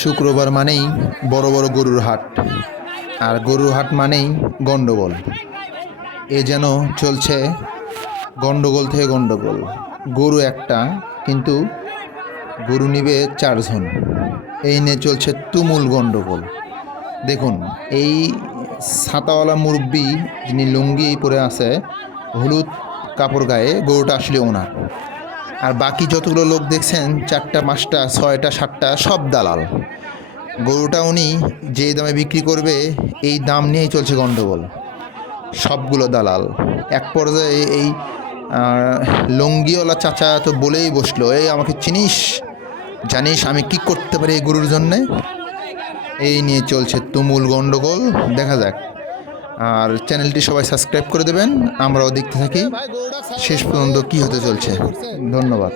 শুক্রবার মানেই বড় বড় গরুর হাট। আর গরুর হাট মানেই গন্ডগোল। এ যেন চলছে গন্ডগোল থেকে গন্ডগোল। গরু একটা, কিন্তু গরু নিবে চারজন। এই নিয়ে চলছে তুমুল গন্ডগোল। দেখুন, এই ছাতাওয়ালা মুরব্বি যিনি লুঙ্গি পরে আছে, হলুদ কাপড় গায়ে গরুটা আসলে ওনার। আর বাকি যতগুলো লোক দেখছেন, চারটা, পাঁচটা, ছয়টা, সাতটা, সব দালাল। গরুটা উনি যে দামে বিক্রি করবে, এই দাম নিয়েই চলছে গন্ডগোল। সবগুলো দালাল। এক পর্যায়ে এই লুঙ্গিওয়ালা চাচা তো বলেই বসল, এই, আমাকে চিনিস? জানিস আমি কি করতে পারি এই গরুর জন্যে? এই নিয়ে চলছে তুমুল গন্ডগোল। দেখা যাক। আর চ্যানেলটি সবাই সাবস্ক্রাইব করে দেবেন। আমরাও দেখতে থাকি। শেষ পর্যন্ত কি হতে চলছে? ধন্যবাদ।